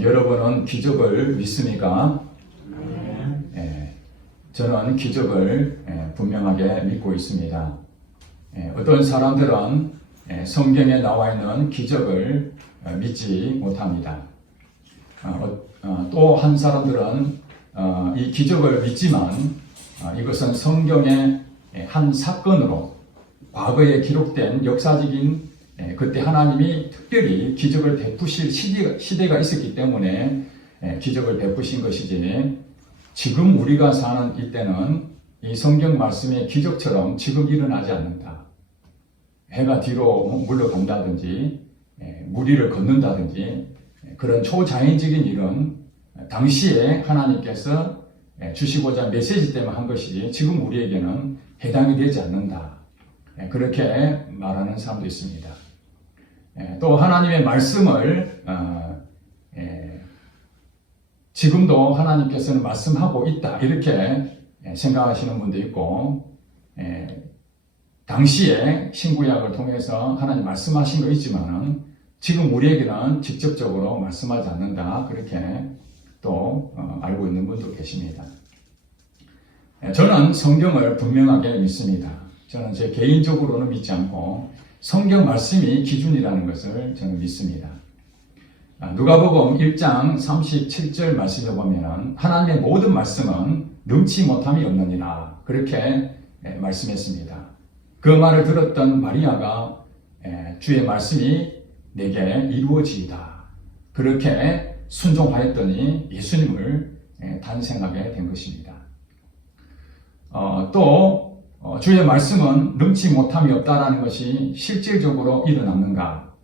여러분은 기적을 믿습니까? 저는 기적을 분명하게 믿고 있습니다. 어떤 사람들은 성경에 나와 있는 기적을 믿지 못합니다. 또 한 사람들은 이 기적을 믿지만 이것은 성경의 한 사건으로 과거에 기록된 역사적인 그때 하나님이 특별히 기적을 베푸실 시대가 있었기 때문에 기적을 베푸신 것이지, 지금 우리가 사는 이때는 이 성경 말씀의 기적처럼 지금 일어나지 않는다. 해가 뒤로 물러간다든지 무리를 걷는다든지 그런 초자연적인 일은 당시에 하나님께서 주시고자 메시지 때문에 한 것이지 지금 우리에게는 해당이 되지 않는다. 그렇게 말하는 사람도 있습니다. 또 하나님의 말씀을 지금도 하나님께서는 말씀하고 있다 이렇게 생각하시는 분도 있고, 당시에 신구약을 통해서 하나님 말씀하신 거 있지만은 지금 우리에게는 직접적으로 말씀하지 않는다 그렇게 또 알고 있는 분도 계십니다. 저는 성경을 분명하게 믿습니다. 저는 제 개인적으로는 믿지 않고 성경 말씀이 기준이라는 것을 저는 믿습니다. 누가복음 1장 37절 말씀에 보면 하나님의 모든 말씀은 능치 못함이 없느니라 그렇게 말씀했습니다. 그 말을 들었던 마리아가 주의 말씀이 내게 이루어지이다 그렇게 순종하였더니 예수님을 탄생하게 된 것입니다. 또 주의 말씀은 능치 못함이 없다라는 것이 실질적으로 일어났는가?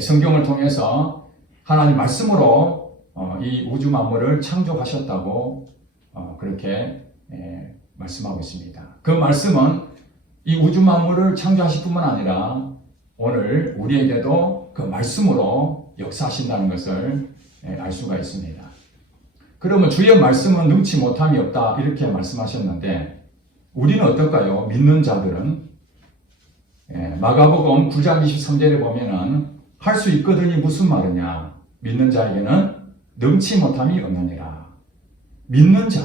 성경을 통해서 하나님 말씀으로 이 우주 만물을 창조하셨다고 그렇게 말씀하고 있습니다. 그 말씀은 이 우주 만물을 창조하실 뿐만 아니라 오늘 우리에게도 그 말씀으로 역사하신다는 것을 알 수가 있습니다. 그러면 주의 말씀은 능치 못함이 없다 이렇게 말씀하셨는데 우리는 어떨까요? 믿는 자들은 마가복음 9장 23절에 보면은 할 수 있거든이 무슨 말이냐? 믿는 자에게는 능치 못함이 없느니라. 믿는 자,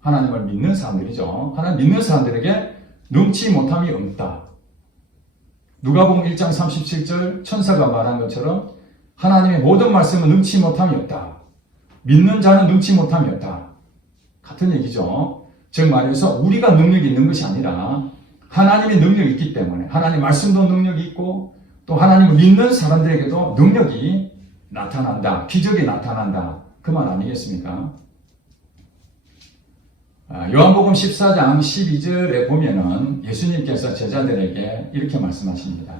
하나님을 믿는 사람들이죠. 하나님 믿는 사람들에게 능치 못함이 없다. 누가복음 1장 37절 천사가 말한 것처럼 하나님의 모든 말씀은 능치 못함이 없다. 믿는 자는 능치 못함이 없다. 같은 얘기죠. 즉 말해서 우리가 능력이 있는 것이 아니라 하나님의 능력이 있기 때문에 하나님 말씀도 능력이 있고 또 하나님을 믿는 사람들에게도 능력이 나타난다. 기적이 나타난다. 그 말 아니겠습니까? 요한복음 14장 12절에 보면은 예수님께서 제자들에게 이렇게 말씀하십니다.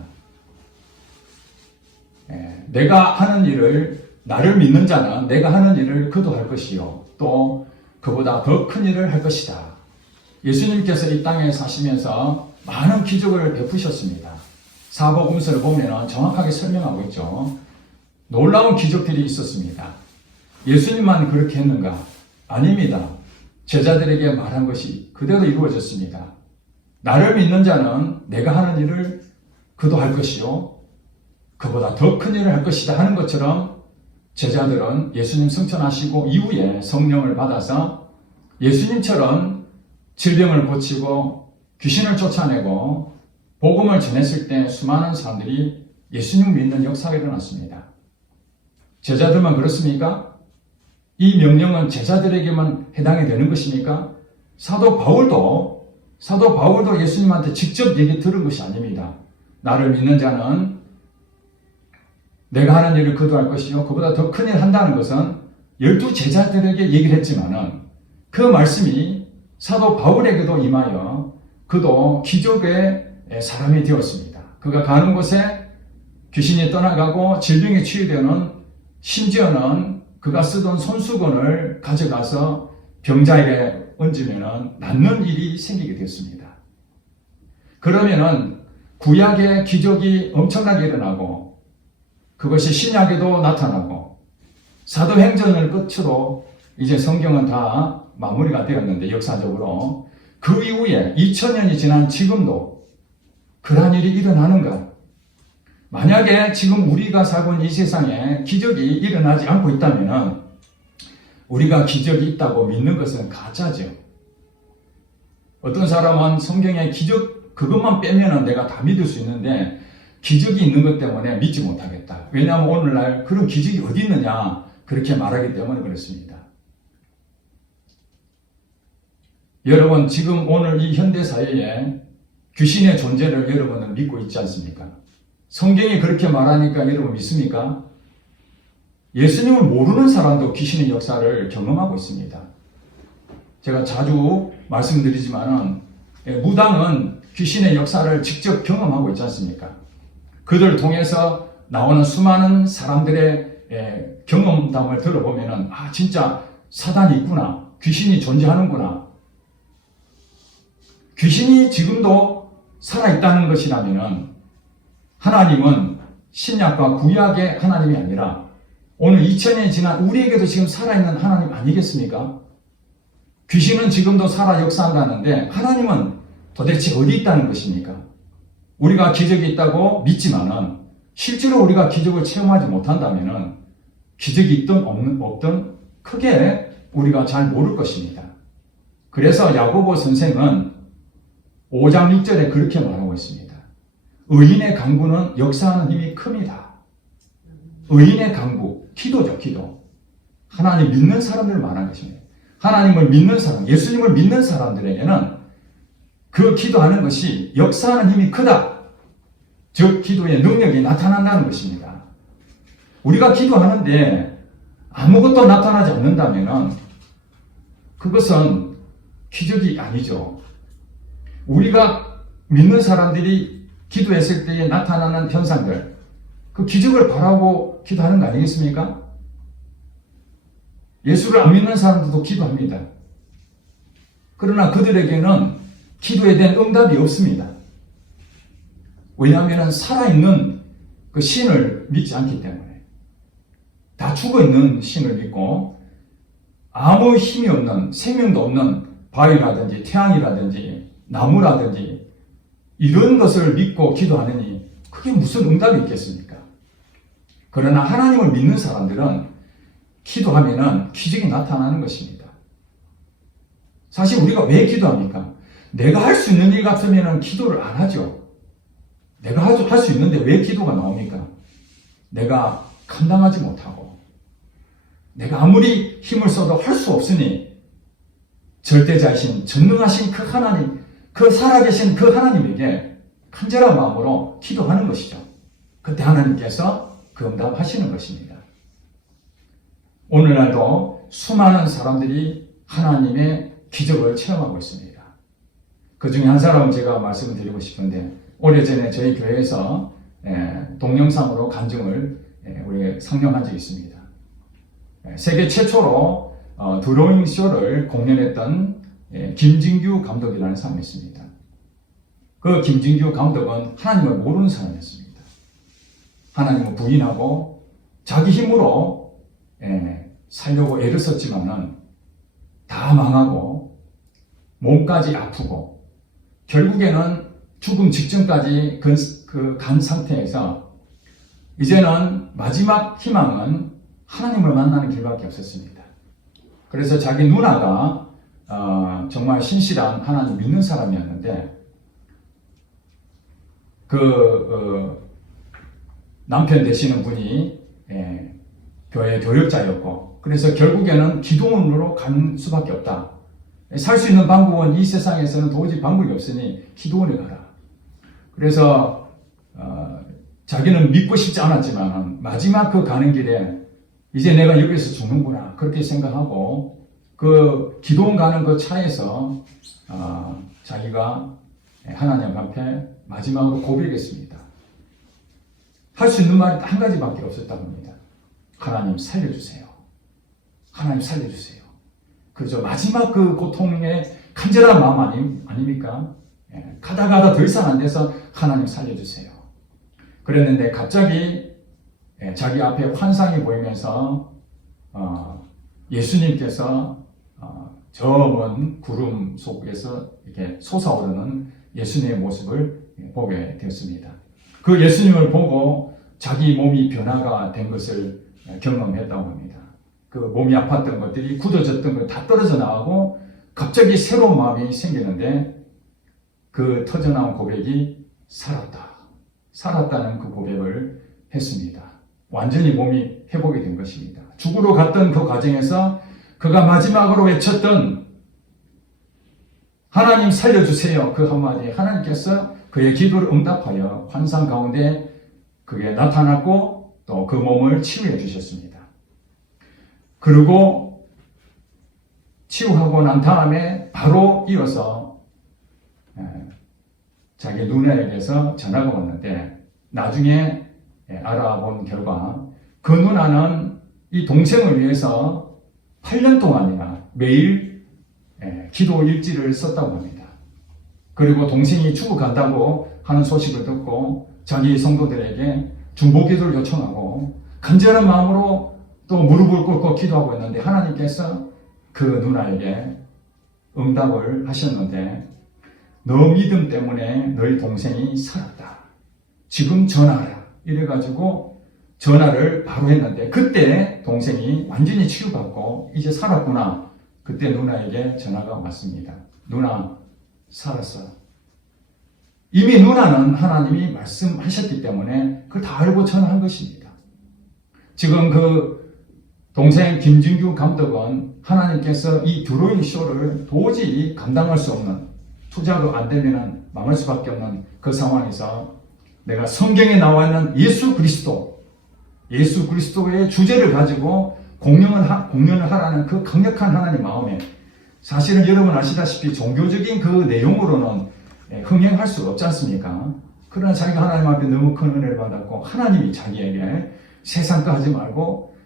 내가 하는 일을, 나를 믿는 자는 내가 하는 일을 그도 할 것이요 또 그보다 더 큰 일을 할 것이다. 예수님께서 이 땅에 사시면서 많은 기적을 베푸셨습니다. 사복음서를 보면 정확하게 설명하고 있죠. 놀라운 기적들이 있었습니다. 예수님만 그렇게 했는가? 아닙니다. 제자들에게 말한 것이 그대로 이루어졌습니다. 나를 믿는 자는 내가 하는 일을 그도 할 것이요 그보다 더 큰 일을 할 것이다 하는 것처럼 제자들은 예수님 승천하시고 이후에 성령을 받아서 예수님처럼 질병을 고치고 귀신을 쫓아내고 복음을 전했을 때 수많은 사람들이 예수님 믿는 역사가 일어났습니다. 제자들만 그렇습니까? 이 명령은 제자들에게만 해당이 되는 것입니까? 사도 바울도 예수님한테 직접 얘기 들은 것이 아닙니다. 나를 믿는 자는 내가 하는 일을 그도 할 것이요 그보다 더 큰 일 한다는 것은 12 제자들에게 얘기를 했지만은 그 말씀이 사도 바울에게도 임하여 그도 기적의 사람이 되었습니다. 그가 가는 곳에 귀신이 떠나가고 질병에 치유되는, 심지어는 그가 쓰던 손수건을 가져가서 병자에게 얹으면 낫는 일이 생기게 됐습니다. 그러면은 구약의 기적이 엄청나게 일어나고 그것이 신약에도 나타나고 사도행전을 끝으로 이제 성경은 다 마무리가 되었는데 역사적으로 그 이후에 2000년이 지난 지금도 그러한 일이 일어나는가? 만약에 지금 우리가 살고 있는 이 세상에 기적이 일어나지 않고 있다면 우리가 기적이 있다고 믿는 것은 가짜죠. 어떤 사람은 성경에 기적 그것만 빼면은 내가 다 믿을 수 있는데 기적이 있는 것 때문에 믿지 못하겠다. 왜냐하면 오늘날 그런 기적이 어디 있느냐 그렇게 말하기 때문에 그렇습니다. 여러분 지금 오늘 이 현대사회에 귀신의 존재를 여러분은 믿고 있지 않습니까? 성경이 그렇게 말하니까 여러분 믿습니까? 예수님을 모르는 사람도 귀신의 역사를 경험하고 있습니다. 제가 자주 말씀드리지만은 무당은 귀신의 역사를 직접 경험하고 있지 않습니까? 그들을 통해서 나오는 수많은 사람들의 경험담을 들어보면은 아 진짜 사단이 있구나, 귀신이 존재하는구나. 귀신이 지금도 살아있다는 것이라면은 하나님은 신약과 구약의 하나님이 아니라 오늘 2000년이 지난 우리에게도 지금 살아있는 하나님 아니겠습니까? 귀신은 지금도 살아 역사한다는데 하나님은 도대체 어디 있다는 것입니까? 우리가 기적이 있다고 믿지만은 실제로 우리가 기적을 체험하지 못한다면은 기적이 있든 없든 크게 우리가 잘 모를 것입니다. 그래서 야고보 선생은 5장 6절에 그렇게 말하고 있습니다. 의인의 강구는 역사하는 힘이 큽니다. 의인의 강구, 기도죠, 기도. 하나님 믿는 사람들 말하는 것입니다. 하나님을 믿는 사람, 예수님을 믿는 사람들에게는 그 기도하는 것이 역사하는 힘이 크다. 즉 기도의 능력이 나타난다는 것입니다. 우리가 기도하는데 아무것도 나타나지 않는다면 그것은 기적이 아니죠. 우리가 믿는 사람들이 기도했을 때에 나타나는 현상들, 그 기적을 바라고 기도하는 거 아니겠습니까? 예수를 안 믿는 사람들도 기도합니다. 그러나 그들에게는 기도에 대한 응답이 없습니다. 왜냐하면 살아있는 그 신을 믿지 않기 때문에. 다 죽어있는 신을 믿고 아무 힘이 없는, 생명도 없는 바위라든지 태양이라든지 나무라든지 이런 것을 믿고 기도하느니 그게 무슨 응답이 있겠습니까? 그러나 하나님을 믿는 사람들은 기도하면은 기적이 나타나는 것입니다. 사실 우리가 왜 기도합니까? 내가 할 수 있는 일 같으면 기도를 안 하죠. 내가 할 수 있는데 왜 기도가 나옵니까? 내가 감당하지 못하고 내가 아무리 힘을 써도 할 수 없으니 절대자이신 전능하신 그 하나님, 그 살아계신 그 하나님에게 간절한 마음으로 기도하는 것이죠. 그때 하나님께서 그 응답하시는 것입니다. 오늘날도 수많은 사람들이 하나님의 기적을 체험하고 있습니다. 그 중에 한 사람은 제가 말씀을 드리고 싶은데 오래전에 저희 교회에서 동영상으로 간증을 우리 상영한 적이 있습니다. 세계 최초로 드로잉 쇼를 공연했던 김진규 감독이라는 사람이 있습니다. 그 김진규 감독은 하나님을 모르는 사람이었습니다. 하나님을 부인하고 자기 힘으로 살려고 애를 썼지만은 다 망하고 몸까지 아프고 결국에는 죽음 직전까지 그 간 상태에서 이제는 마지막 희망은 하나님을 만나는 길밖에 없었습니다. 그래서 자기 누나가 정말 신실한 하나님 믿는 사람이었는데 남편 되시는 분이 교회 교역자였고 그래서 결국에는 기도원으로 간 수밖에 없다. 살 수 있는 방법은 이 세상에서는 도저히 방법이 없으니 기도원에 가라. 그래서 자기는 믿고 싶지 않았지만 마지막 그 가는 길에 이제 내가 여기서 죽는구나 그렇게 생각하고 그 기도원 가는 그 차에서 자기가 하나님 앞에 마지막으로 고백했습니다. 할 수 있는 말이 한 가지밖에 없었다고 합니다. 하나님 살려주세요. 하나님 살려주세요. 그죠? 마지막 그 고통의 간절한 마음 아닙니까? 가다 더 이상 안 돼서 하나님 살려주세요. 그랬는데 갑자기 자기 앞에 환상이 보이면서 예수님께서 저 먼 구름 속에서 이렇게 솟아오르는 예수님의 모습을 보게 되었습니다. 그 예수님을 보고 자기 몸이 변화가 된 것을 경험했다고 합니다. 그 몸이 아팠던 것들이 굳어졌던 것 다 떨어져 나가고 갑자기 새로운 마음이 생기는데 그 터져나온 고백이 살았다. 살았다는 그 고백을 했습니다. 완전히 몸이 회복이 된 것입니다. 죽으러 갔던 그 과정에서 그가 마지막으로 외쳤던 하나님 살려주세요. 그 한마디에 하나님께서 그의 기도를 응답하여 환상 가운데 그게 나타났고 또 그 몸을 치유해 주셨습니다. 그리고 치유하고 난 다음에 바로 이어서 자기 누나에게서 전화가 왔는데 나중에 알아본 결과 그 누나는 이 동생을 위해서 8년 동안이나 매일 기도 일지를 썼다고 합니다. 그리고 동생이 죽어간다고 하는 소식을 듣고 자기 성도들에게 중보기도를 요청하고 간절한 마음으로 또 무릎을 꿇고 기도하고 있는데 하나님께서 그 누나에게 응답을 하셨는데 너 믿음 때문에 너희 동생이 살았다. 지금 전화하라. 이래가지고 전화를 바로 했는데 그때 동생이 완전히 치유받고 이제 살았구나. 그때 누나에게 전화가 왔습니다. 누나 살았어. 이미 누나는 하나님이 말씀하셨기 때문에 그걸 다 알고 전화한 것입니다. 지금 그 동생 김진규 감독은 하나님께서 이 드로잉 쇼를 도저히 감당할 수 없는 투자가 안 되면 망할 수밖에 없는 그 상황에서 내가 성경에 나와 있는 예수 그리스도의 주제를 가지고 공연을 하라는 그 강력한 하나님 마음에 사실은 여러분 아시다시피 종교적인 그 내용으로는 흥행할 수가 없지 않습니까? 그러나 자기가 하나님 앞에 너무 큰 은혜를 받았고 하나님이 자기에게 세상 거 하지 말고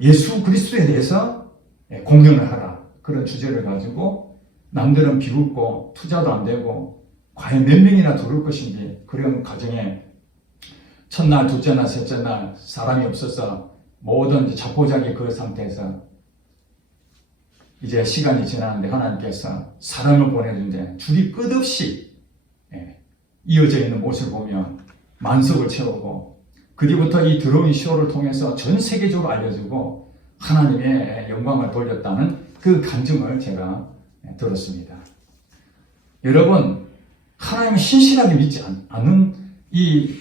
예수 그리스도에 대해서 공연을 하라. 그런 주제를 가지고 남들은 비웃고 투자도 안 되고 과연 몇 명이나 들어올 것인지 그런 과정에 첫날, 둘째 날, 셋째 날 사람이 없어서 모든 자포자기 그 상태에서 이제 시간이 지나는데 하나님께서 사람을 보내는데 줄이 끝없이 이어져 있는 모습을 보면 만석을 채우고 그 뒤부터 이 드로잉 쇼를 통해서 전 세계적으로 알려주고 하나님의 영광을 돌렸다는 그 간증을 제가 들었습니다. 여러분 하나님을 신실하게 믿지 않는 이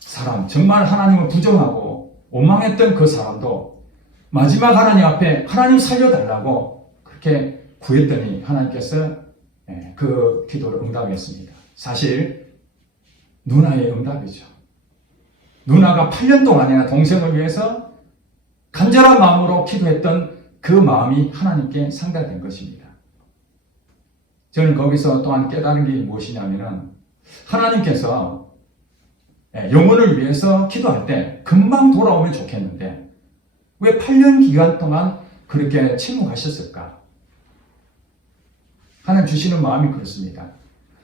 사람 정말 하나님을 부정하고 원망했던 그 사람도 마지막 하나님 앞에 하나님 살려달라고 그렇게 구했더니 하나님께서 그 기도를 응답했습니다. 사실 누나의 응답이죠. 누나가 8년 동안이나 동생을 위해서 간절한 마음으로 기도했던 그 마음이 하나님께 상달된 것입니다. 저는 거기서 또한 깨달은 게 무엇이냐면은 하나님께서 영혼을 위해서 기도할 때 금방 돌아오면 좋겠는데 왜 8년 기간 동안 그렇게 침묵하셨을까? 하나님 주시는 마음이 그렇습니다.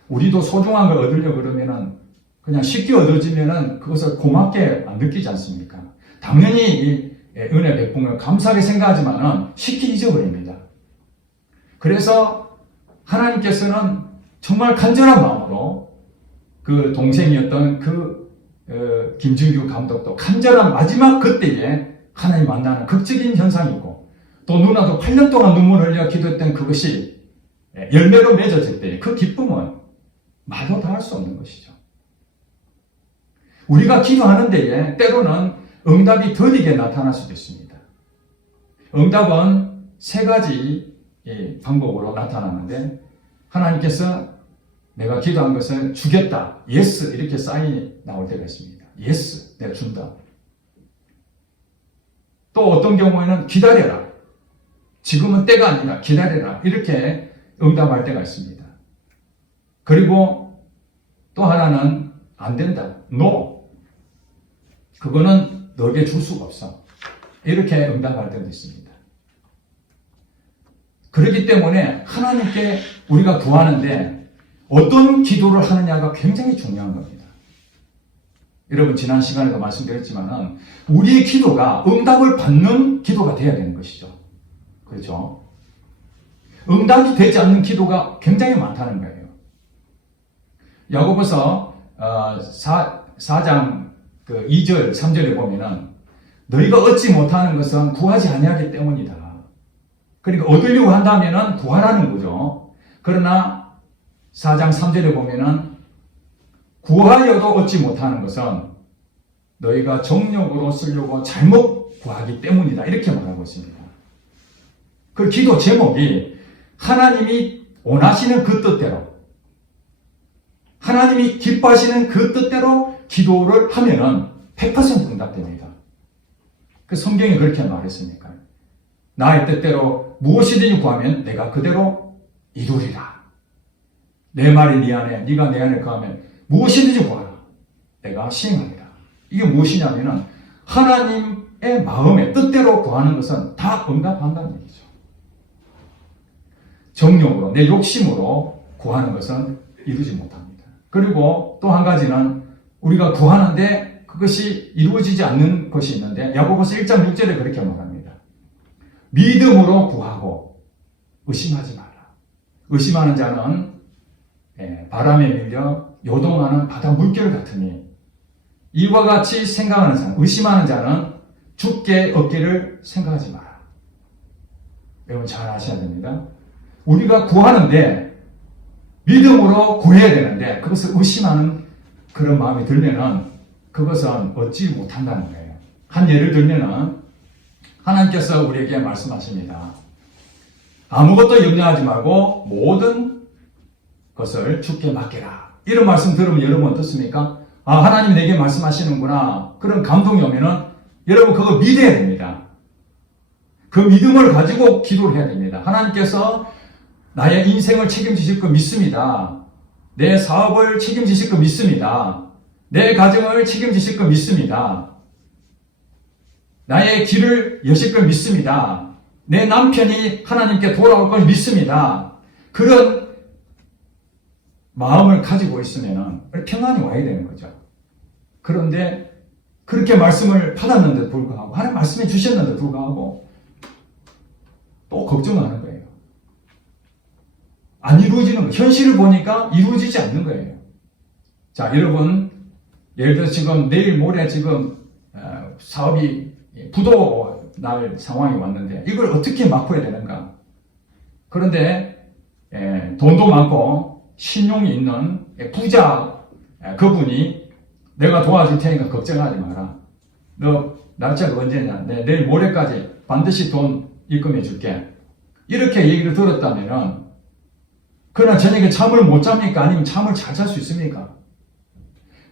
우리도 소중한 걸 얻으려고 그러면은 그냥 쉽게 얻어지면은 그것을 고맙게 안 느끼지 않습니까? 당연히 이 은혜 베품을 감사하게 생각하지만은 쉽게 잊어버립니다. 그래서 하나님께서는 정말 간절한 마음으로 그 동생이었던 김준규 감독도 간절한 마지막 그때에 하나님 만나는 극적인 현상이 있고 또 누나도 8년 동안 눈물을 흘려 기도했던 그것이 열매로 맺어질 때 그 기쁨은 말로 다 할 수 없는 것이죠. 우리가 기도하는 데에 때로는 응답이 더디게 나타날 수도 있습니다. 응답은 세 가지 방법으로 나타나는데 하나님께서 내가 기도한 것을 주겠다. 예스 이렇게 사인이 나올 때가 있습니다. 예스 내가 준다. 또 어떤 경우에는 기다려라. 지금은 때가 아니다. 기다려라. 이렇게 응답할 때가 있습니다. 그리고 또 하나는 안 된다. No. 그거는 너에게 줄 수가 없어. 이렇게 응답할 때도 있습니다. 그렇기 때문에 하나님께 우리가 구하는데 어떤 기도를 하느냐가 굉장히 중요한 겁니다. 여러분 지난 시간에도 말씀드렸지만 우리의 기도가 응답을 받는 기도가 되어야 되는 것이죠. 그렇죠? 응답이 되지 않는 기도가 굉장히 많다는 거예요. 야고보서 4장 2절, 3절에 보면은 너희가 얻지 못하는 것은 구하지 아니하기 때문이다. 그러니까 얻으려고 한다면은 구하라는 거죠. 그러나 4장 3절에 보면은 구하여도 얻지 못하는 것은 너희가 정욕으로 쓰려고 잘못 구하기 때문이다. 이렇게 말하고 있습니다. 그 기도 제목이 하나님이 원하시는 그 뜻대로, 하나님이 기뻐하시는 그 뜻대로 기도를 하면은 100% 응답됩니다. 그 성경이 그렇게 말했으니까. 나의 뜻대로 무엇이든지 구하면 내가 그대로 이루리라. 내 말이 네 안에, 네가 내 안에 거하면 무엇이든지 구하라. 내가 시행하리라. 이게 무엇이냐면은 하나님의 마음의 뜻대로 구하는 것은 다 응답한다는 얘기죠. 정욕으로, 내 욕심으로 구하는 것은 이루지 못합니다. 그리고 또 한 가지는 우리가 구하는데 그것이 이루어지지 않는 것이 있는데 야고보서 1장 6절에 그렇게 말합니다. 믿음으로 구하고 의심하지 마라. 의심하는 자는 바람에 밀려 요동하는 바다 물결 같으니 이와 같이 생각하는 사람, 의심하는 자는 죽게 얻기를 생각하지 마라. 여러분 잘 아셔야 됩니다. 우리가 구하는데 믿음으로 구해야 되는데 그것을 의심하는 그런 마음이 들면은 그것은 얻지 못한다는 거예요. 한 예를 들면은 하나님께서 우리에게 말씀하십니다. 아무것도 염려하지 말고 모든 것을 주께 맡겨라. 이런 말씀 들으면 여러분 어떻습니까? 아, 하나님 내게 말씀하시는구나. 그런 감동이 오면은 여러분 그거 믿어야 됩니다. 그 믿음을 가지고 기도를 해야 됩니다. 하나님께서 나의 인생을 책임지실 거 믿습니다. 내 사업을 책임지실 거 믿습니다. 내 가정을 책임지실 거 믿습니다. 나의 길을 여실 걸 믿습니다. 내 남편이 하나님께 돌아올 걸 믿습니다. 그런 마음을 가지고 있으면 평안이 와야 되는 거죠. 그런데 그렇게 말씀을 받았는데도 불구하고 하나님 말씀해 주셨는데도 불구하고 또 걱정하는 거예요. 안 이루어지는 거예요. 현실을 보니까 이루어지지 않는 거예요. 자, 여러분 예를 들어서 지금 내일 모레 지금 사업이 부도 날 상황이 왔는데 이걸 어떻게 막아야 되는가? 그런데 돈도 많고 신용이 있는 부자 그분이 내가 도와줄 테니까 걱정하지 마라. 너 날짜가 언제냐? 내일 모레까지 반드시 돈 입금해 줄게. 이렇게 얘기를 들었다면은 그러나 저녁에 잠을 못 잡니까? 아니면 잠을 잘 잘 수 있습니까?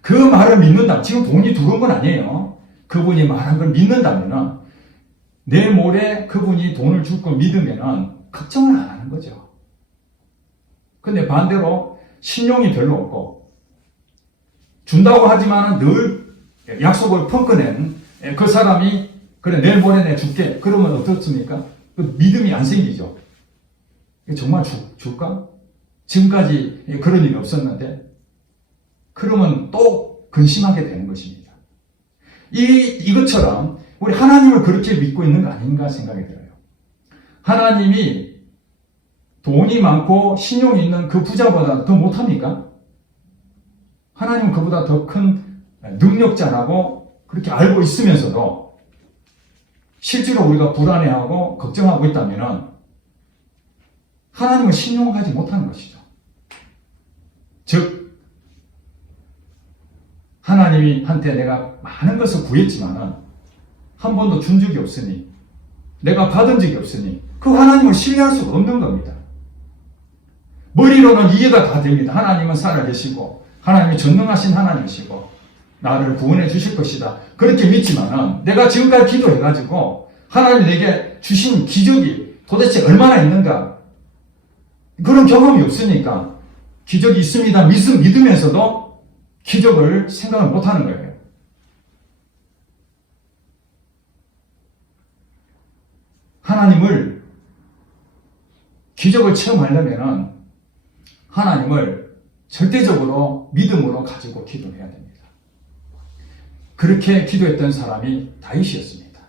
그 말을 믿는다. 지금 돈이 들어온 건 아니에요. 그분이 말한 걸 믿는다면은 내일 모레 그분이 돈을 줄 걸 믿으면은 걱정을 안 하는 거죠. 근데 반대로 신용이 별로 없고 준다고 하지만 늘 약속을 펑크낸 그 사람이 그래 내일 모레 내 줄게. 그러면 어떻습니까? 그 믿음이 안 생기죠. 정말 줄까? 지금까지 그런 일이 없었는데 그러면 또 근심하게 되는 것입니다. 이것처럼 우리 하나님을 그렇게 믿고 있는 거 아닌가 생각이 들어요. 하나님이 돈이 많고 신용이 있는 그 부자보다 더 못합니까? 하나님은 그보다 더 큰 능력자라고 그렇게 알고 있으면서도 실제로 우리가 불안해하고 걱정하고 있다면 하나님은 신용하지 못하는 것이죠. 즉 하나님이 한테 내가 많은 것을 구했지만은 한 번도 준 적이 없으니 내가 받은 적이 없으니 그 하나님을 신뢰할 수가 없는 겁니다. 머리로는 이해가 다 됩니다. 하나님은 살아계시고 하나님이 전능하신 하나님이시고 나를 구원해 주실 것이다. 그렇게 믿지만은 내가 지금까지 기도해가지고 하나님 내게 주신 기적이 도대체 얼마나 있는가 그런 경험이 없으니까 기적이 있습니다. 믿으면서도 기적을 생각을 못하는 거예요. 하나님을 기적을 체험하려면 하나님을 절대적으로 믿음으로 가지고 기도해야 됩니다. 그렇게 기도했던 사람이 다윗이었습니다.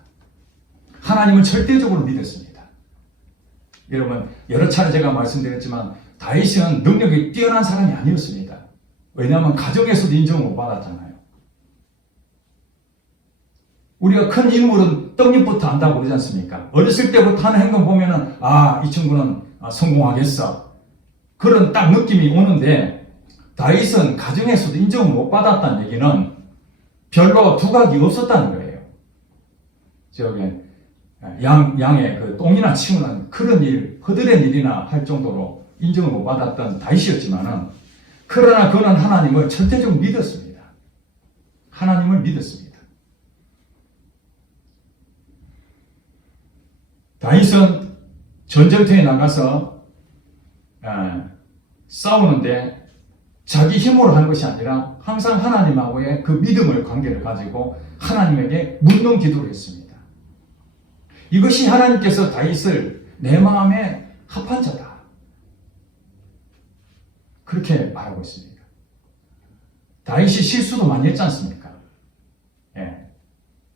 하나님을 절대적으로 믿었습니다. 여러분 여러 차례 제가 말씀드렸지만 다윗은 능력이 뛰어난 사람이 아니었습니다. 왜냐하면 가정에서도 인정을 못 받았잖아요. 우리가 큰 인물은 떡잎부터 한다고 그러지 않습니까? 어렸을 때부터 하는 행동 보면은, 아, 이 친구는 성공하겠어. 그런 딱 느낌이 오는데, 다윗은 가정에서도 인정을 못 받았다는 얘기는 별로 두각이 없었다는 거예요. 저기, 양의 그 똥이나 치우는 그런 일, 허드렛 일이나 할 정도로 인정을 못 받았던 다윗이었지만은, 그러나 그는 하나님을 절대적으로 믿었습니다. 하나님을 믿었습니다. 다윗은 전쟁터에 나가서 싸우는데 자기 힘으로 한 것이 아니라 항상 하나님하고의 그 믿음을 관계를 가지고 하나님에게 묻는 기도를 했습니다. 이것이 하나님께서 다윗을 내 마음에 합한 자다. 그렇게 말하고 있습니다. 다윗이 실수도 많이 했지 않습니까? 예.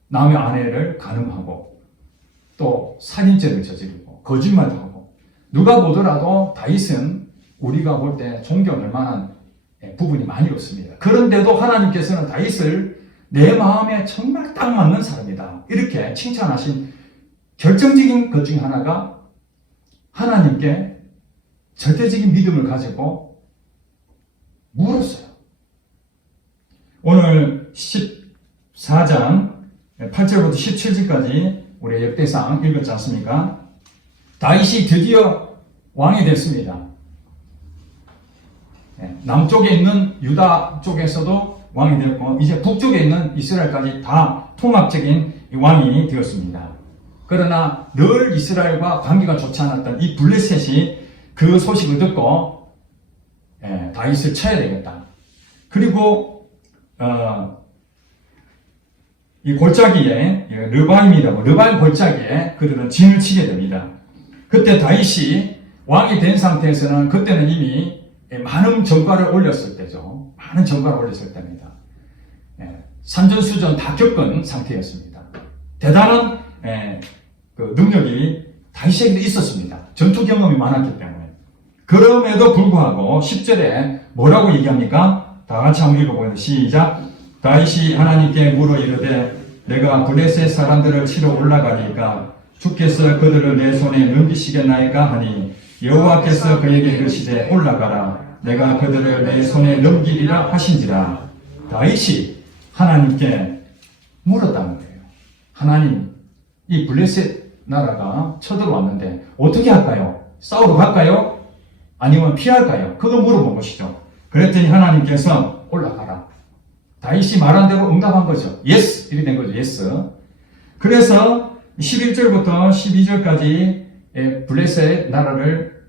남의 아내를 간음하고 또 살인죄를 저지르고 거짓말도 하고 누가 보더라도 다윗은 우리가 볼 때 존경할 만한 부분이 많이 없습니다. 그런데도 하나님께서는 다윗을 내 마음에 정말 딱 맞는 사람이다. 이렇게 칭찬하신 결정적인 것 중에 하나가 하나님께 절대적인 믿음을 가지고 물었어요. 오늘 14장 8절부터 17절까지 우리 역대상 읽었지 않습니까? 다윗이 드디어 왕이 됐습니다. 남쪽에 있는 유다 쪽에서도 왕이 되었고 이제 북쪽에 있는 이스라엘까지 다 통합적인 왕이 되었습니다. 그러나 늘 이스라엘과 관계가 좋지 않았던 이 블레셋이 그 소식을 듣고 다윗을 쳐야 되겠다. 그리고 이 골짜기에 르바임이라고 르바임 골짜기에 그들은 진을 치게 됩니다. 그때 다윗이 왕이 된 상태에서는 그때는 이미 많은 전과를 올렸을 때죠. 많은 전과를 올렸을 때입니다. 산전수전 다 겪은 상태였습니다. 대단한 그 능력이 다윗에게도 있었습니다. 전투 경험이 많았기 때문에. 그럼에도 불구하고 10절에 뭐라고 얘기합니까? 다 같이 한번 읽어보겠습니다. 시작. 다윗이 하나님께 물어 이르되 내가 블레셋 사람들을 치러 올라가니까 주께서 그들을 내 손에 넘기시겠나이까 하니 여호와께서 그에게 이르시되 올라가라 내가 그들을 내 손에 넘기리라 하신지라. 다윗이 하나님께 물었다는 거예요. 하나님, 이 블레셋 나라가 쳐들어왔는데 어떻게 할까요? 싸우러 갈까요? 아니면 피할까요? 그거 물어본 것이죠. 그랬더니 하나님께서 올라가라. 다윗이 말한 대로 응답한 거죠. 예스! 이렇게 된 거죠. 예스. 그래서 11절부터 12절까지 블레셋 나라를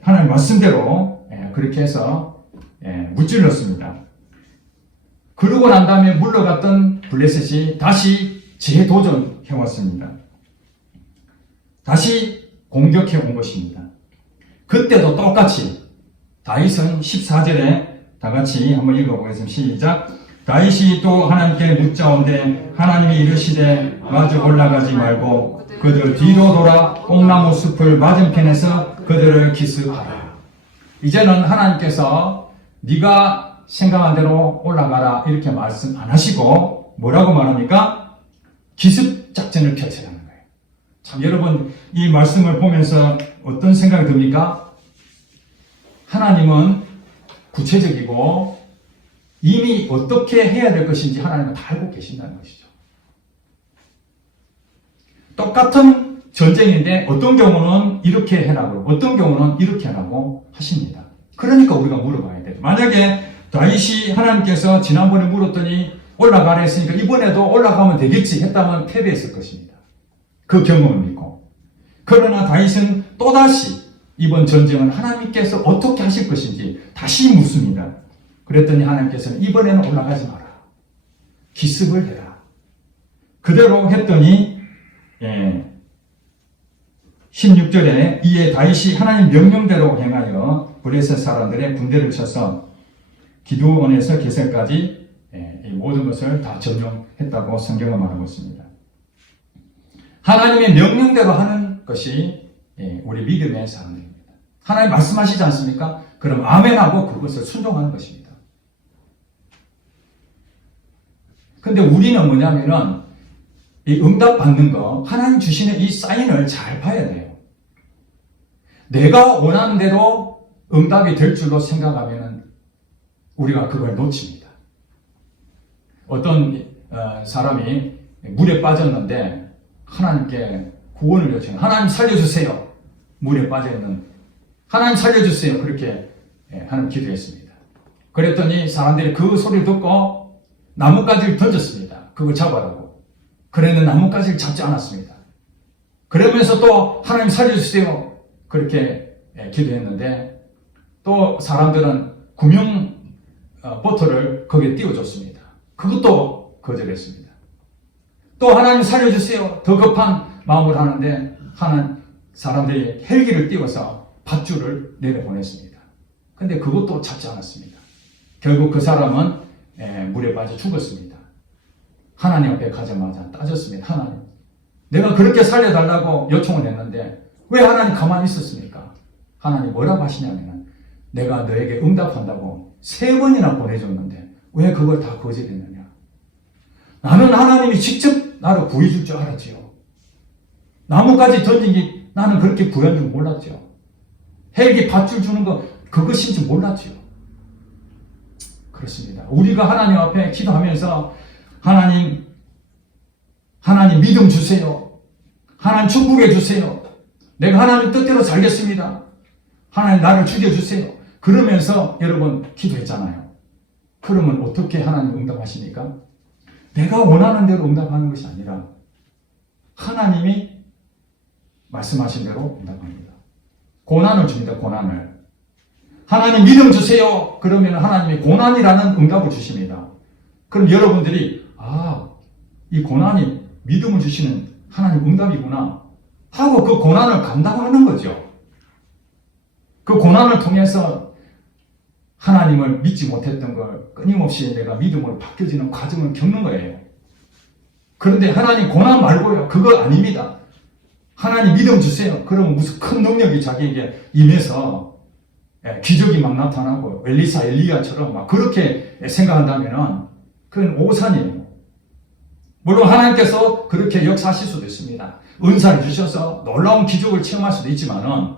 하나님 말씀대로 그렇게 해서 무찔렀습니다. 그러고 난 다음에 물러갔던 블레셋이 다시 재도전해왔습니다. 다시 공격해 온 것입니다. 그때도 똑같이 다윗은 14절에 다 같이 한번 읽어보겠습니다. 시작. 다윗이 또 하나님께 묻자온데 하나님이 이르시되 마주 올라가지 말고 그들 뒤로 돌아 뽕나무 숲을 맞은편에서 그들을 기습하라. 이제는 하나님께서 네가 생각한 대로 올라가라 이렇게 말씀 안 하시고 뭐라고 말합니까? 기습 작전을 펼치라는 거예요. 참 여러분 이 말씀을 보면서 어떤 생각이 듭니까? 하나님은 구체적이고 이미 어떻게 해야 될 것인지 하나님은 다 알고 계신다는 것이죠. 똑같은 전쟁인데 어떤 경우는 이렇게 해라고 어떤 경우는 이렇게 하라고 하십니다. 그러니까 우리가 물어봐야 돼요. 만약에 다윗이 하나님께서 지난번에 물었더니 올라가라 했으니까 이번에도 올라가면 되겠지 했다면 패배했을 것입니다. 그 경험을 믿고. 그러나 다윗은 또다시 이번 전쟁은 하나님께서 어떻게 하실 것인지 다시 묻습니다. 그랬더니 하나님께서는 이번에는 올라가지 마라. 기습을 해라. 그대로 했더니 16절에 이에 다윗이 하나님 명령대로 행하여 블레셋 사람들의 군대를 쳐서 기드온에서 게셀까지 이 모든 것을 다 점령했다고 성경은 말하고 있습니다. 하나님의 명령대로 하는 것이 우리 믿음의 사람들입니다. 하나님 말씀하시지 않습니까? 그럼 아멘하고 그것을 순종하는 것입니다. 근데 우리는 뭐냐면은 이 응답 받는 거, 하나님 주시는 이 사인을 잘 봐야 돼요. 내가 원하는 대로 응답이 될 줄로 생각하면 우리가 그걸 놓칩니다. 어떤 사람이 물에 빠졌는데 하나님께 구원을 요청해요. 하나님 살려주세요. 물에 빠져있는 하나님 살려주세요. 그렇게 하나님 기도했습니다. 그랬더니 사람들이 그 소리를 듣고 나뭇가지를 던졌습니다. 그걸 잡아라고. 그랬는데 나뭇가지를 잡지 않았습니다. 그러면서 또 하나님 살려주세요. 그렇게 기도했는데 또 사람들은 구명 보트를 거기에 띄워줬습니다. 그것도 거절했습니다. 또 하나님 살려주세요. 더 급한 마음을 하는데 사람들이 헬기를 띄워서 밧줄을 내려보냈습니다. 근데 그것도 잡지 않았습니다. 결국 그 사람은 물에 빠져 죽었습니다. 하나님 앞에 가자마자 따졌습니다. 하나님, 내가 그렇게 살려달라고 요청을 했는데 왜 하나님 가만히 있었습니까? 하나님 뭐라고 하시냐면 내가 너에게 응답한다고 3번이나 보내줬는데 왜 그걸 다 거절했느냐? 나는 하나님이 직접 나를 구해줄 줄 알았지요. 나무까지 던진 게 나는 그렇게 구한 줄 몰랐죠. 헬기 밧줄 주는 거 그것인지 몰랐지요. 그렇습니다. 우리가 하나님 앞에 기도하면서 하나님 믿음 주세요. 하나님 축복해 주세요. 내가 하나님 뜻대로 살겠습니다. 하나님 나를 죽여주세요. 그러면서 여러분 기도했잖아요. 그러면 어떻게 하나님 응답하십니까? 내가 원하는 대로 응답하는 것이 아니라 하나님이 말씀하신 대로 응답합니다. 고난을 줍니다. 고난을. 하나님 믿음 주세요. 그러면 하나님이 고난이라는 응답을 주십니다. 그럼 여러분들이 이 고난이 믿음을 주시는 하나님 응답이구나 하고 그 고난을 감당하는 거죠. 그 고난을 통해서 하나님을 믿지 못했던 걸 끊임없이 내가 믿음으로 바뀌어지는 과정을 겪는 거예요. 그런데 하나님 고난 말고요. 그거 아닙니다. 하나님 믿음 주세요. 그러면 무슨 큰 능력이 자기에게 임해서 기적이 막 나타나고 엘리사, 엘리야처럼 막 그렇게 생각한다면 그건 오산이에요. 물론 하나님께서 그렇게 역사하실 수도 있습니다. 은사를 주셔서 놀라운 기적을 체험할 수도 있지만은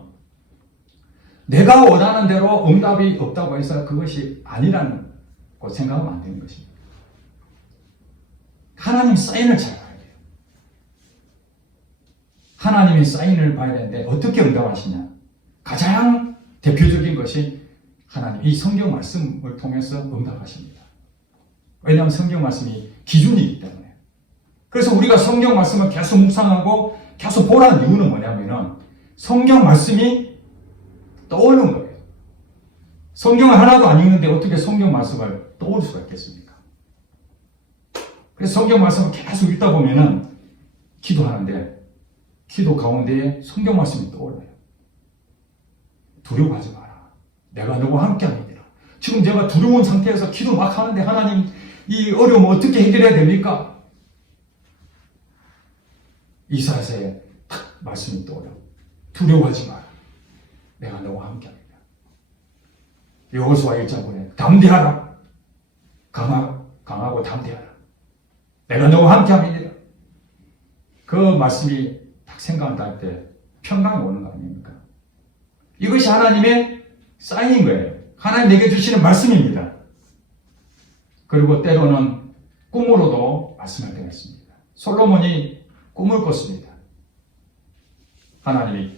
내가 원하는 대로 응답이 없다고 해서 그것이 아니라는 거 생각하면 안 되는 것입니다. 하나님 사인을 잘 봐야 돼요. 하나님의 사인을 봐야 되는데 어떻게 응답하시냐? 가장 대표적인 것이 하나님 이 성경 말씀을 통해서 응답하십니다. 왜냐하면 성경 말씀이 기준이기 때문에. 그래서 우리가 성경 말씀을 계속 묵상하고 계속 보라는 이유는 뭐냐면은 성경 말씀이 떠오르는 거예요. 성경을 하나도 안 읽는데 어떻게 성경 말씀을 떠올 수가 있겠습니까? 그래서 성경 말씀을 계속 읽다 보면은 기도하는데 기도 가운데에 성경 말씀이 떠올라요. 두려워하지 마라. 내가 너와 함께 합니다. 지금 제가 두려운 상태에서 기도 막 하는데 하나님 이 어려움을 어떻게 해결해야 됩니까? 이사야서에 딱 말씀이 떠올려. 두려워하지 마라. 내가 너와 함께합니다. 여호수아 1장에 담대하라. 강하고 담대하라. 내가 너와 함께합니다. 그 말씀이 딱 생각날 때 평강이 오는 거 아닙니까? 이것이 하나님의 사인인 거예요. 하나님 내게 주시는 말씀입니다. 그리고 때로는 꿈으로도 말씀할 때가 있습니다. 솔로몬이 꿈을 꿨습니다. 하나님이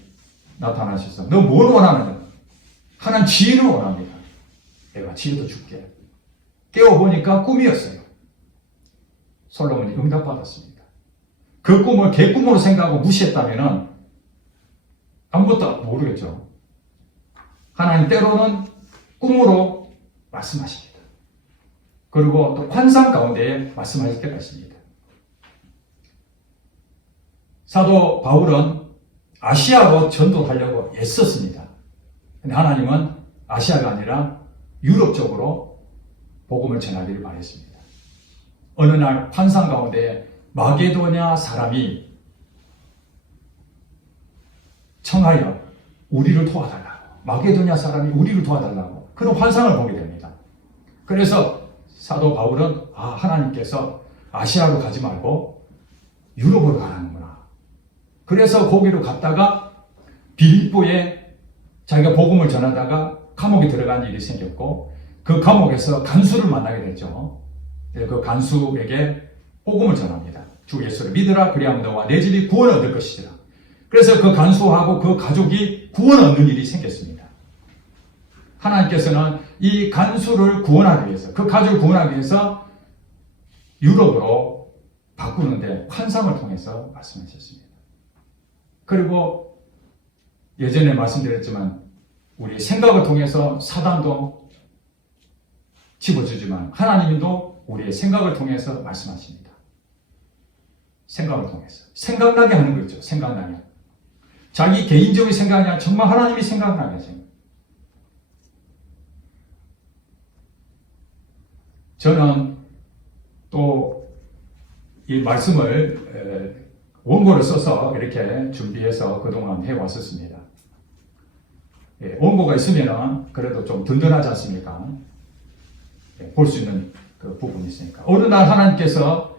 나타나셔서 너 뭘 원하느냐? 하나님 지혜를 원합니다. 내가 지혜도 줄게. 깨워보니까 꿈이었어요. 솔로몬이 응답받았습니다. 그 꿈을 개꿈으로 생각하고 무시했다면 아무것도 모르겠죠. 하나님 때로는 꿈으로 말씀하십니다. 그리고 또 환상 가운데 말씀하실 때가 있습니다. 사도 바울은 아시아로 전도하려고 애썼습니다. 근데 하나님은 아시아가 아니라 유럽 쪽으로 복음을 전하기를 바랬습니다. 어느 날 환상 가운데 마게도냐 사람이 청하여 우리를 도와달라고, 마게도냐 사람이 우리를 도와달라고 그런 환상을 보게 됩니다. 그래서 사도 바울은 하나님께서 아시아로 가지 말고 유럽으로 가라는구나. 그래서 거기로 갔다가 빌립보에 자기가 복음을 전하다가 감옥에 들어간 일이 생겼고 그 감옥에서 간수를 만나게 됐죠. 그 간수에게 복음을 전합니다. 주 예수를 믿으라 그리하면 너와 내 집이 구원을 얻을 것이라. 그래서 그 간수하고 그 가족이 구원을 얻는 일이 생겼습니다. 하나님께서는 이 간수를 구원하기 위해서 그 가족을 구원하기 위해서 유럽으로 바꾸는데 환상을 통해서 말씀하셨습니다. 그리고 예전에 말씀드렸지만 우리 생각을 통해서 사단도 집어주지만 하나님도 우리의 생각을 통해서 말씀하십니다. 생각을 통해서. 생각나게 하는 거죠. 생각나게. 자기 개인적인 생각이 아니라 정말 하나님이 생각나게 하죠. 저는 또 이 말씀을 원고를 써서 이렇게 준비해서 그동안 해왔었습니다. 원고가 있으면 그래도 좀 든든하지 않습니까? 볼 수 있는 그 부분이 있으니까. 어느 날 하나님께서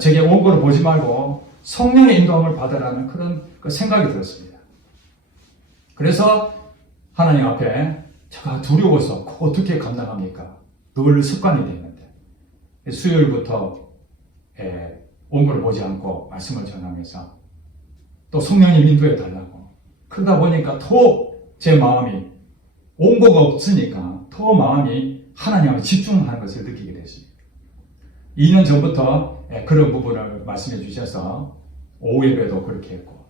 제게 원고를 보지 말고 성령의 인도함을 받으라는 그런 그 생각이 들었습니다. 그래서 하나님 앞에 제가 두려워서 어떻게 감당합니까? 늘 습관이 되어 있는데 수요일부터 원고를 보지 않고 말씀을 전하면서 또 성령님 인도해 달라고 그러다 보니까 더 제 마음이 원고가 없으니까 더 마음이 하나님을 집중하는 것을 느끼게 됐습니다. 2년 전부터 그런 부분을 말씀해 주셔서 오후 예배도 그렇게 했고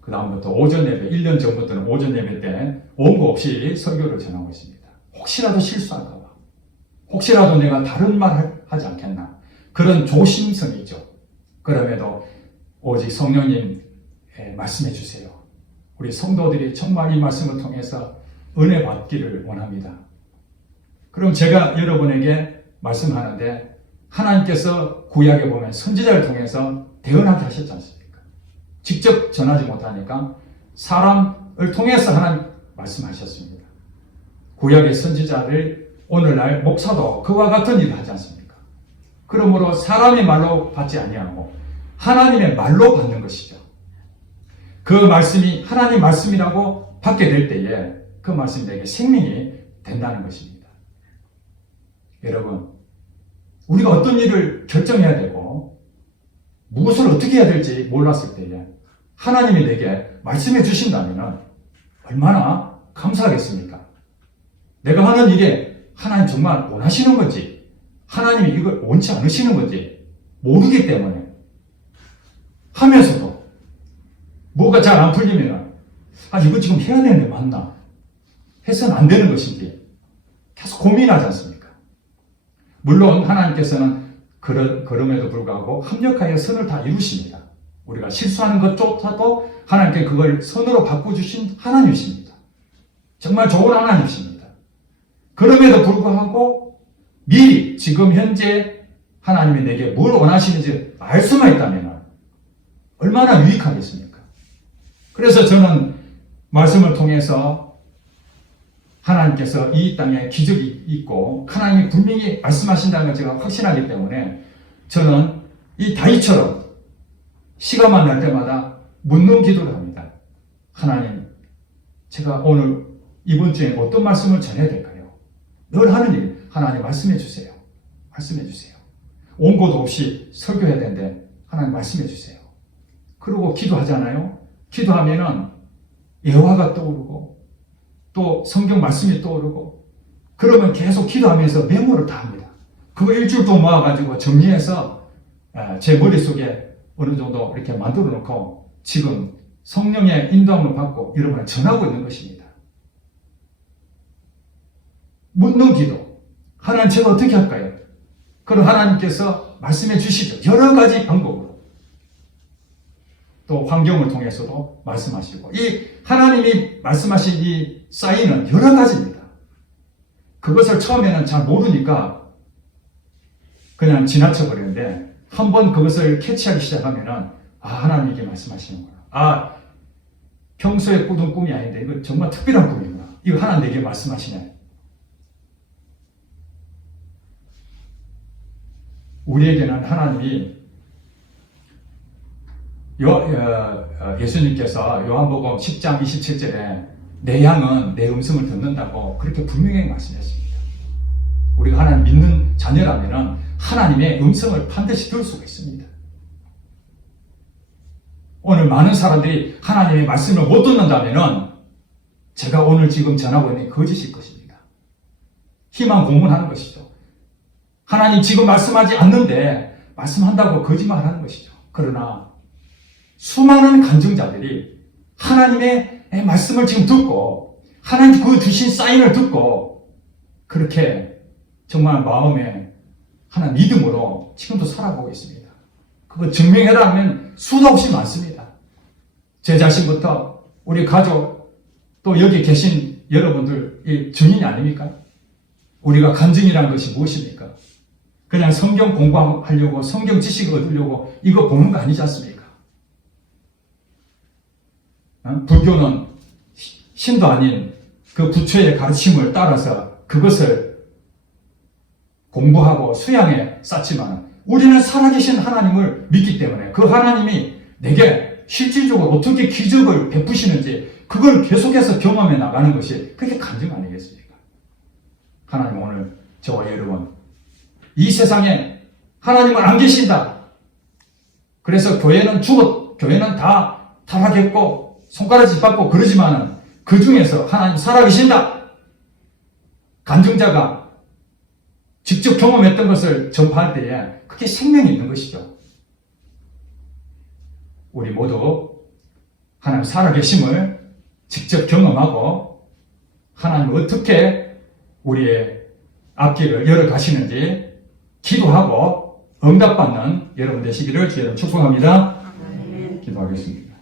그 다음부터 오전 예배 1년 전부터는 오전 예배 때 원고 없이 설교를 전하고 있습니다. 혹시라도 실수할까 봐 혹시라도 내가 다른 말 하지 않겠나 그런 조심성이 있죠. 그럼에도 오직 성령님 말씀해 주세요. 우리 성도들이 정말 이 말씀을 통해서 은혜 받기를 원합니다. 그럼 제가 여러분에게 말씀하는데 하나님께서 구약에 보면 선지자를 통해서 대언하게 하셨지 않습니까? 직접 전하지 못하니까 사람을 통해서 하나님 말씀하셨습니다. 구약의 선지자를 오늘날 목사도 그와 같은 일을 하지 않습니까? 그러므로 사람의 말로 받지 아니하고 하나님의 말로 받는 것이죠. 그 말씀이 하나님 말씀이라고 받게 될 때에 그 말씀이 내게 생명이 된다는 것입니다. 여러분, 우리가 어떤 일을 결정해야 되고 무엇을 어떻게 해야 될지 몰랐을 때에 하나님이 내게 말씀해 주신다면 얼마나 감사하겠습니까? 내가 하는 일에 하나님 정말 원하시는 건지 하나님이 이걸 원치 않으시는 건지 모르기 때문에 하면서도 뭐가 잘 안 풀리면 이거 지금 해야 되는데 맞나? 해서는 안 되는 것인지 계속 고민하지 않습니까? 물론 하나님께서는 그럼에도 불구하고 합력하여 선을 다 이루십니다. 우리가 실수하는 것조차도 하나님께 그걸 선으로 바꿔주신 하나님이십니다. 정말 좋은 하나님이십니다. 그럼에도 불구하고 미리 지금 현재 하나님이 내게 뭘 원하시는지 알 수만 있다면 얼마나 유익하겠습니까? 그래서 저는 말씀을 통해서 하나님께서 이 땅에 기적이 있고 하나님이 분명히 말씀하신다는 걸 제가 확신하기 때문에 저는 이 다윗처럼 시간만 날 때마다 묻는 기도를 합니다. 하나님, 제가 오늘 이번 주에 어떤 말씀을 전해야 될까요? 늘 하는 일, 하나님 말씀해 주세요. 말씀해 주세요. 원고도 없이 설교해야 되는데 하나님 말씀해 주세요. 그리고 기도하잖아요. 기도하면은 예화가 떠오르고 또 성경 말씀이 떠오르고 그러면 계속 기도하면서 메모를 다 합니다. 그거 일주일 동안 모아가지고 정리해서 제 머릿속에 어느 정도 이렇게 만들어 놓고 지금 성령의 인도함을 받고 여러분을 전하고 있는 것입니다. 묻는 기도. 하나님 제가 어떻게 할까요? 그럼 하나님께서 말씀해 주시죠. 여러 가지 방법으로. 또 환경을 통해서도 말씀하시고 이 하나님이 말씀하신 이 사인은 여러 가지입니다. 그것을 처음에는 잘 모르니까 그냥 지나쳐 버리는데 한번 그것을 캐치하기 시작하면은 하나님 이게 말씀하시는구나. 평소에 꾸던 꿈이 아닌데 이거 정말 특별한 꿈이구나. 이거 하나님 내게 말씀하시네. 우리에게는 하나님이 예수님께서 요한복음 10장 27절에 내 양은 내 음성을 듣는다고 그렇게 분명히 말씀하십니다. 우리가 하나님 믿는 자녀라면 하나님의 음성을 반드시 들을 수가 있습니다. 오늘 많은 사람들이 하나님의 말씀을 못 듣는다면 제가 오늘 지금 전하고 있는 거짓일 것입니다. 희망 고문하는 것이죠. 하나님 지금 말씀하지 않는데 말씀한다고 거짓말하는 것이죠. 그러나 수많은 간증자들이 하나님의 말씀을 지금 듣고 하나님 그 주신 사인을 듣고 그렇게 정말 마음에 하나님 믿음으로 지금도 살아가고 있습니다. 그거 증명해라면 수도 없이 많습니다. 제 자신부터 우리 가족 또 여기 계신 여러분들 증인이 아닙니까? 우리가 간증이라는 것이 무엇입니까? 그냥 성경 공부하려고 성경 지식을 얻으려고 이거 보는 거 아니지 않습니까? 불교는 신도 아닌 그 부처의 가르침을 따라서 그것을 공부하고 수양에 쌓지만 우리는 살아계신 하나님을 믿기 때문에 그 하나님이 내게 실질적으로 어떻게 기적을 베푸시는지 그걸 계속해서 경험해 나가는 것이 그게 간증 아니겠습니까? 하나님 오늘 저와 여러분 이 세상에 하나님은 안 계신다. 그래서 교회는 교회는 다 타락했고 손가락질 받고 그러지만은 그 중에서 하나님 살아계신다. 간증자가 직접 경험했던 것을 전파할 때에 그게 생명이 있는 것이죠. 우리 모두 하나님 살아계심을 직접 경험하고 하나님 어떻게 우리의 앞길을 열어가시는지 기도하고 응답받는 여러분 되시기를 주의 이름으로 축복합니다. 기도하겠습니다.